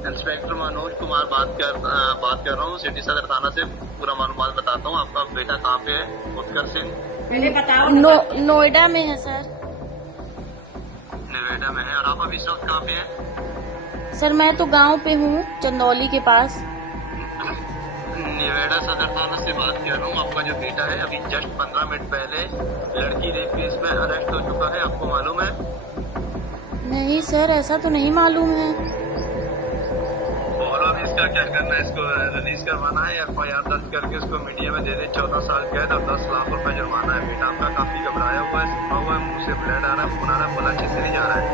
Inspector Manoj Kumar बात कर रहा हूँ सिटी सदर थाना से। पूरा मालूमात बताता हूँ। आपका बेटा कहाँ पे है? उत्कर्ष सिंह पहले बताओ। नोएडा में है सर। नोएडा में है। और आप अभी इस वक्त कहाँ पे हैं? सर मैं तो गांव पे हूँ, चंदौली के पास। नोएडा सदर थाना से बात कर रहा हूँ। आपका जो बेटा है अभी जस्ट 15 मिनट पहले लड़की रेप केस में अरेस्ट हो चुका है। आपको मालूम है? नहीं सर, ऐसा तो नहीं मालूम है। बोलो अभी इसका क्या करना है? इसको रिलीज करवाना है, FIR दर्ज करके इसको मीडिया में दे दे। 14 साल कैद और 10 लाख रुपए जुर्माना है। बेटा आपका काफी घबराया हुआ है, सुना हुआ है, मुंह से ब्लड आ रहा है, खून आ रहा है, बोला अच्छे से नहीं जा रहा है।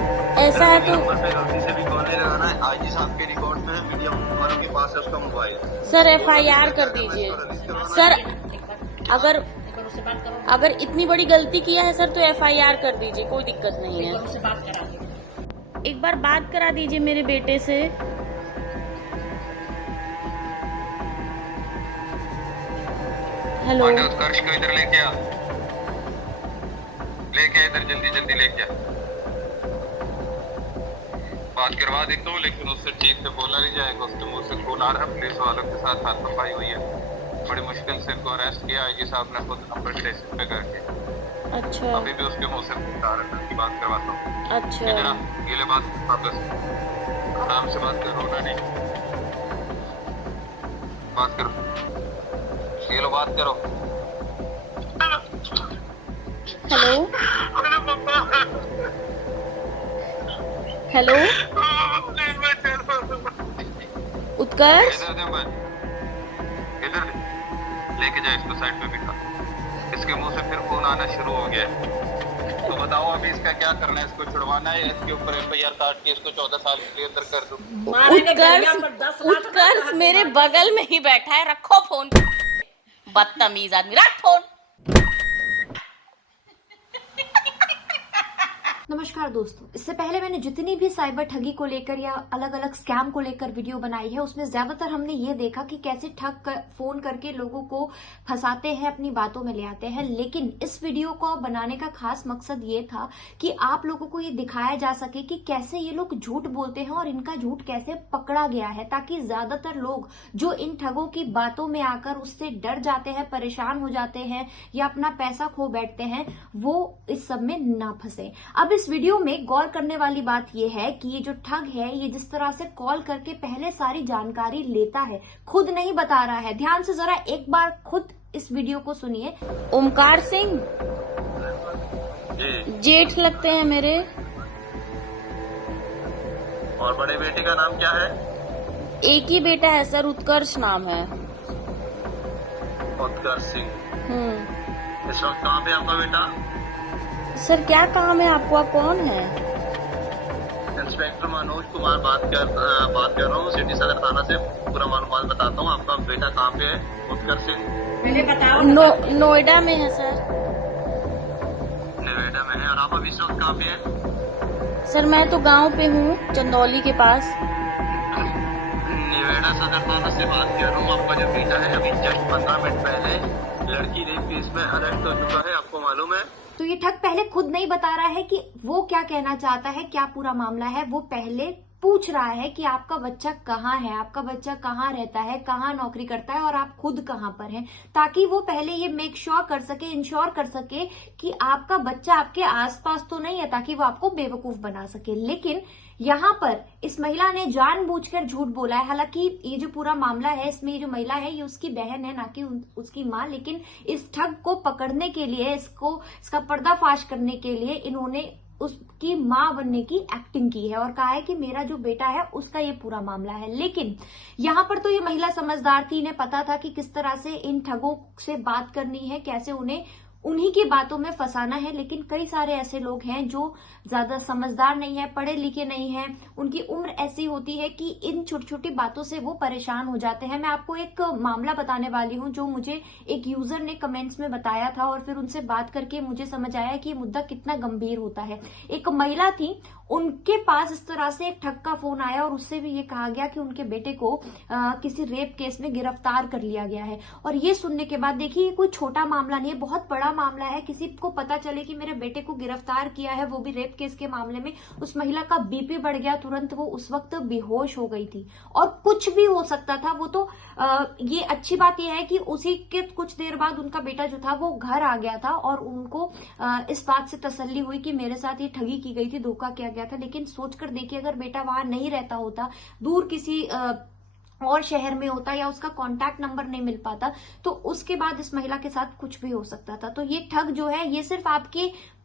ऐसा है तो नंबर पे गलती से भी कॉल नहीं लगाना है। IG साहब के रिकॉर्ड में है, मीडिया वालों के पास है उसका मोबाइल। सर FIR कर दीजिए। सर अगर उससे बात करो। अगर इतनी बड़ी गलती किया है सर तो FIR कर दीजिए, कोई दिक्कत नहीं है। उससे बात करा दो। एक बार बात करा दीजिए मेरे बेटे से। हेलो। उत्कर्ष को इधर लेके आ, इधर जल्दी जल्दी लेके आ। बात करवा दे तो, लेकिन उससे ठीक से बोला नहीं जाएगा। उसके मुंह से खून आ रहा है। पुलिस वालों के साथ हाथापाई हुई है। बड़ी मुश्किल से इनको अरेस्ट किया IG साहब ने खुद नंबर स्टेशन पे करके। अच्छा अभी भी उसके मुंह से खून आ रहा है। बात करवाता हूँ। अच्छा। ये ले बात वापस, आराम से बात करो ना, नहीं बात करो। ये लो बात करो। Hello hello. उत्कर्ष। इधर दे मैं, इधर दे। लेके जा इसको, साइड पे बिठा। इसके मुंह से फिर खून आना शुरू हो गया है। तो बताओ अभी इसका क्या करना है? इसको छुड़वाना है या इसके ऊपर FIR काट के इसको 14 साल के लिए अंदर कर दूं? उत्कर्ष मेरे बगल में ही बैठा है। रखो फोन। बदतमीज आदमी, रख फोन। नमस्कार दोस्तों, इससे पहले मैंने जितनी भी साइबर ठगी को लेकर या अलग अलग स्कैम को लेकर वीडियो बनाई है उसमें ज्यादातर हमने ये देखा कि कैसे फोन करके लोगों को फंसाते हैं, अपनी बातों में ले आते हैं। लेकिन इस वीडियो को बनाने का खास मकसद ये था कि आप लोगों को ये दिखाया जा सके कि कैसे ये लोग झूठ बोलते हैं और इनका झूठ कैसे पकड़ा गया है, ताकि ज्यादातर लोग जो इन ठगों की बातों में आकर उससे डर जाते हैं, परेशान हो जाते हैं या अपना पैसा खो बैठते हैं, वो इस सब में ना फंसे। अब इस वीडियो में गौर करने वाली बात यह है कि ये जो ठग है ये जिस तरह से कॉल करके पहले सारी जानकारी लेता है, खुद नहीं बता रहा है। ध्यान से जरा एक बार खुद इस वीडियो को सुनिए। ओमकार सिंह जेठ लगते हैं मेरे। और बड़े बेटे का नाम क्या है? एक ही बेटा है सर, उत्कर्ष नाम है। उत्कर्ष सिंह। इस वक्त कहाँ पे आपका बेटा? सर क्या काम है आपको, आप कौन है? इंस्पेक्टर मनोज कुमार बात कर रहा हूँ सिटी सदर थाना से। पूरा मालूमात बताता हूँ। आपका बेटा कहाँ पे है? उत्कर्ष सिंह पहले बताओ। नोएडा में है सर। नोएडा में है। और आप अभी इस वक्त कहाँ पे हैं? सर मैं तो गांव पे हूँ, चंदौली के पास। नोएडा सदर थाना से बात कर रहा हूँ। आपका जो बेटा है अभी जस्ट 15 मिनट पहले लड़की रेप केस में अरेस्ट हो चुका है। आपको मालूम है? तो ये ठग पहले खुद नहीं बता रहा है कि वो क्या कहना चाहता है, क्या पूरा मामला है। वो पहले पूछ रहा है कि आपका बच्चा कहाँ है, आपका बच्चा कहाँ रहता है, कहाँ नौकरी करता है और आप खुद कहाँ पर हैं, ताकि वो पहले ये मेक श्योर कर सके, इंश्योर कर सके कि आपका बच्चा आपके आसपास तो नहीं है, ताकि वो आपको बेवकूफ बना सके। लेकिन यहाँ पर इस महिला ने जानबूझकर झूठ बोला है। हालांकि ये जो पूरा मामला है इसमें ये जो महिला है ये उसकी बहन है, ना कि उसकी माँ। लेकिन इस ठग को पकड़ने के लिए, इसका पर्दाफाश करने के लिए इन्होंने उसकी माँ बनने की एक्टिंग की है और कहा है कि मेरा जो बेटा है उसका ये पूरा मामला है। लेकिन यहाँ पर तो ये महिला समझदार थी, इन्हें पता था कि किस तरह से इन ठगों से बात करनी है, कैसे उन्हें उन्हीं की बातों में फंसाना है। लेकिन कई सारे ऐसे लोग हैं जो ज्यादा समझदार नहीं है, पढ़े लिखे नहीं है, उनकी उम्र ऐसी होती है कि इन छोटी छोटी बातों से वो परेशान हो जाते हैं। मैं आपको एक मामला बताने वाली हूं जो मुझे एक यूजर ने कमेंट्स में बताया था और फिर उनसे बात करके मुझे समझ आया कि ये मुद्दा कितना गंभीर होता है। एक महिला थी, उनके पास इस तरह से एक ठग का फोन आया और उससे भी ये कहा गया कि उनके बेटे को किसी रेप केस में गिरफ्तार कर लिया गया है। और ये सुनने के बाद देखिए, ये कोई छोटा मामला नहीं है, बहुत बड़ा मामला है। किसी को पता चले कि मेरे बेटे को गिरफ्तार किया है, वो भी रेप केस के मामले में, उस महिला का बीपी बढ़ गया, तुरंत वो उस वक्त बेहोश हो गई थी और कुछ भी हो सकता था। वो तो ये अच्छी बात यह है कि उसी के कुछ देर बाद उनका बेटा जो था वो घर आ गया था और उनको इस बात से तसल्ली हुई कि मेरे साथ ये ठगी की गई थी, धोखा किया गया था। लेकिन सोचकर देखिए, अगर बेटा वहां नहीं रहता होता, दूर किसी और शहर में होता या उसका कांटेक्ट नंबर नहीं मिल पाता, तो उसके बाद इस महिला के साथ कुछ भी हो सकता था। तो ये ठग जो है, ये सिर्फ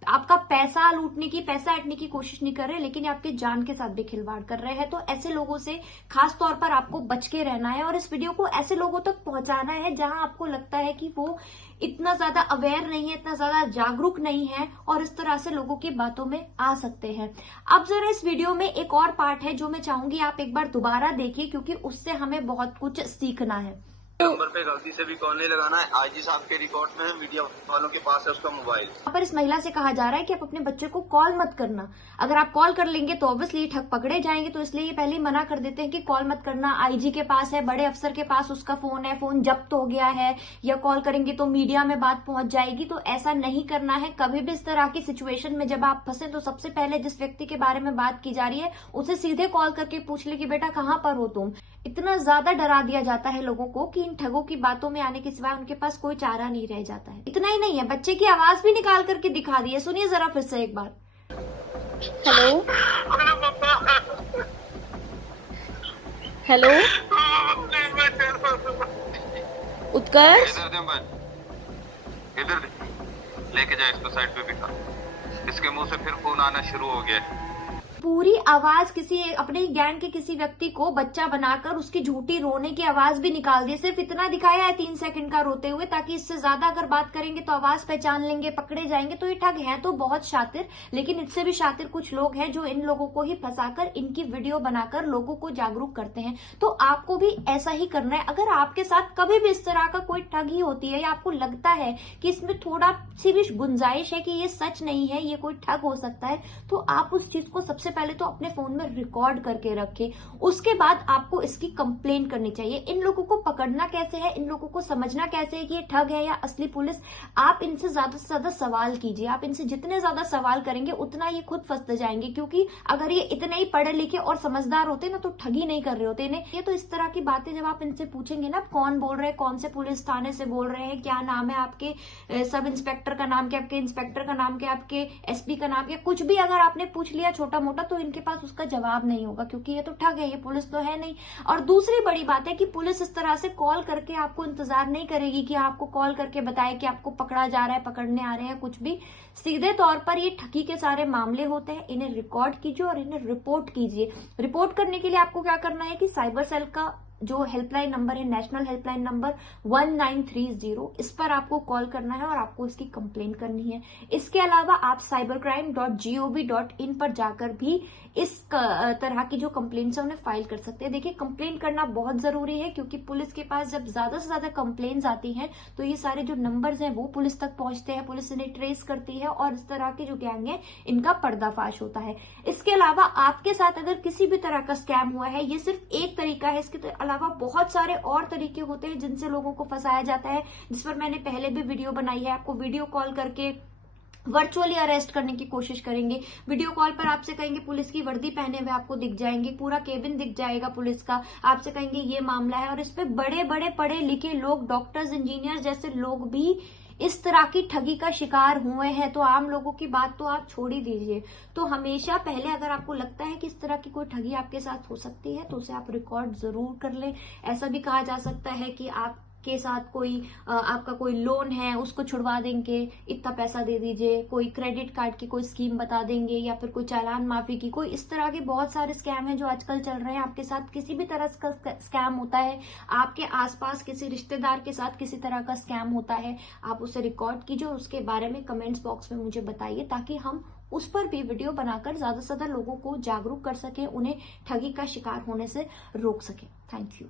आपका पैसा लूटने की, पैसा ऐंठने की कोशिश नहीं कर रहे, लेकिन आपकी जान के साथ भी खिलवाड़ कर रहे हैं। तो ऐसे लोगों से खास तौर पर आपको बच के रहना है और इस वीडियो को ऐसे लोगों तक पहुंचाना है जहां आपको लगता है कि वो इतना ज्यादा अवेयर नहीं है, इतना ज्यादा जागरूक नहीं है और इस तरह से लोगों की बातों में आ सकते हैं। अब जरा इस वीडियो में एक और पार्ट है जो मैं चाहूंगी आप एक बार दोबारा देखिए, क्योंकि उससे हमें बहुत कुछ सीखना है। नंबर पे गलती से भी कॉल नहीं लगाना है। आईजी साहब के रिकॉर्ड में है, मीडिया वालों के पास है उसका मोबाइल। यहाँ पर इस महिला से कहा जा रहा है कि आप अपने बच्चे को कॉल मत करना। अगर आप कॉल कर लेंगे तो ऑब्वियसली ठग पकड़े जाएंगे, तो इसलिए ये पहले ही मना कर देते हैं कि कॉल मत करना। आईजी के पास है, बड़े अफसर के पास उसका फोन है, फोन जब्त हो गया है, या कॉल करेंगे तो मीडिया में बात पहुंच जाएगी। तो ऐसा नहीं करना है। कभी भी इस तरह की सिचुएशन में जब आप फंसे तो सबसे पहले जिस व्यक्ति के बारे में बात की जा रही है उसे सीधे कॉल करके पूछ ले कि बेटा कहाँ पर हो तुम। इतना ज्यादा डरा दिया जाता है लोगों को कि इन ठगों की बातों में आने के सिवाय उनके पास कोई चारा नहीं रह जाता है। इतना ही नहीं है, बच्चे की आवाज भी निकाल करके दिखा दी है। सुनिए जरा फिर से एक बार। हेलो हेलो, उत्कर्ष, इधर दे बन, इधर दे, लेके जा इसको साइड पे बिठा। इसके मुंह से फिर खून आना शुरू हो गया है। पूरी आवाज किसी अपने गैंग के किसी व्यक्ति को बच्चा बनाकर उसकी झूठी रोने की आवाज भी निकाल दी। सिर्फ इतना दिखाया है 3 सेकंड का रोते हुए, ताकि इससे ज्यादा अगर बात करेंगे तो आवाज पहचान लेंगे, पकड़े जाएंगे। तो ये ठग है तो बहुत शातिर, लेकिन इससे भी शातिर कुछ लोग हैं जो इन लोगों को ही फंसाकर इनकी वीडियो बनाकर लोगों को जागरूक करते हैं। तो आपको भी ऐसा ही करना है। अगर आपके साथ कभी भी इस तरह का कोई ठगी होती है या आपको लगता है कि इसमें थोड़ा सी भी गुंजाइश है कि ये सच नहीं है, ये कोई ठग हो सकता है, तो आप उस चीज को सबसे पहले तो अपने फोन में रिकॉर्ड करके रखें। उसके बाद आपको इसकी कंप्लेंट करनी चाहिए। इन लोगों को पकड़ना कैसे है, इन लोगों को समझना कैसे है कि ये ठग है या असली पुलिस, आप इनसे ज्यादा से ज्यादा सवाल कीजिए। आप इनसे जितने ज्यादा सवाल करेंगे उतना ये खुद फंसते जाएंगे, क्योंकि अगर ये इतने ही पढ़े लिखे और समझदार होते ना तो ठगी नहीं कर रहे होते इन्हें। ये तो इस तरह की बातें जब आप इनसे पूछेंगे ना, कौन बोल रहे हैं, कौन से पुलिस थाने से बोल रहे हैं, क्या नाम है आपके, सब इंस्पेक्टर का नाम क्या, आपके इंस्पेक्टर का नाम क्या, आपके एसपी का नाम क्या, कुछ भी अगर आपने पूछ लिया छोटा मोटा, तो इनके पास उसका जवाब नहीं होगा, क्योंकि ये तो ठग है, ये पुलिस तो है नहीं। और दूसरी बड़ी बात है कि पुलिस इस तरह से कॉल करके आपको इंतजार नहीं करेगी कि आपको कॉल करके बताए कि आपको पकड़ा जा रहा है, पकड़ने आ रहे हैं, कुछ भी। सीधे तौर पर ये ठगी के सारे मामले होते हैं, इन्हें रिकॉर्ड कीजिए और इन्हें रिपोर्ट कीजिए। रिपोर्ट करने के लिए आपको क्या करना है कि साइबर सेल का जो हेल्पलाइन नंबर है, नेशनल हेल्पलाइन नंबर 1930, इस पर आपको कॉल करना है और आपको इसकी कंप्लेंट करनी है। इसके अलावा आप cybercrime.gov.in पर जाकर भी इस तरह की जो कंप्लेंट्स है उन्हें फाइल कर सकते हैं। देखिए, कंप्लेंट करना बहुत जरूरी है, क्योंकि पुलिस के पास जब ज्यादा से ज्यादा कंप्लेंट्स आती हैं तो ये सारे जो नंबर्स हैं वो पुलिस तक पहुंचते हैं, पुलिस इन्हें ट्रेस करती है और इस तरह की जो गैंग है इनका पर्दाफाश होता है। इसके अलावा आपके साथ अगर किसी भी तरह का स्कैम हुआ है, ये सिर्फ एक तरीका है, इसके अलावा बहुत सारे और तरीके होते हैं जिनसे लोगों को फंसाया जाता है, जिस पर मैंने पहले भी वीडियो बनाई है। आपको वीडियो कॉल करके वर्चुअली अरेस्ट करने की कोशिश करेंगे। वीडियो कॉल पर आपसे कहेंगे पुलिस की वर्दी पहने हुए आपको दिख जाएंगे, पूरा केबिन दिख जाएगा पुलिस का, आपसे कहेंगे ये मामला है। और इस पे बड़े बड़े पढ़े लिखे लोग, डॉक्टर्स, इंजीनियर्स जैसे लोग भी इस तरह की ठगी का शिकार हुए हैं। तो आम लोगों की बात तो आप छोड़ ही दीजिए। तो हमेशा पहले अगर आपको लगता है कि इस तरह की कोई ठगी आपके साथ हो सकती है तो उसे आप रिकॉर्ड जरूर कर लें। ऐसा भी कहा जा सकता है कि आपके साथ कोई आपका कोई लोन है उसको छुड़वा देंगे, इतना पैसा दे दीजिए, कोई क्रेडिट कार्ड की कोई स्कीम बता देंगे, या फिर कोई चालान माफी की, कोई इस तरह के बहुत सारे स्कैम हैं जो आजकल चल रहे हैं। आपके साथ किसी भी तरह का स्कैम होता है, आपके आसपास किसी रिश्तेदार के साथ किसी तरह का स्कैम होता है, आप उसे रिकॉर्ड कीजिए और उसके बारे में कमेंट्स बॉक्स में मुझे बताइए, ताकि हम उस पर भी वीडियो बनाकर ज्यादा से ज्यादा लोगों को जागरूक कर सके, उन्हें ठगी का शिकार होने से रोक सके। Thank you.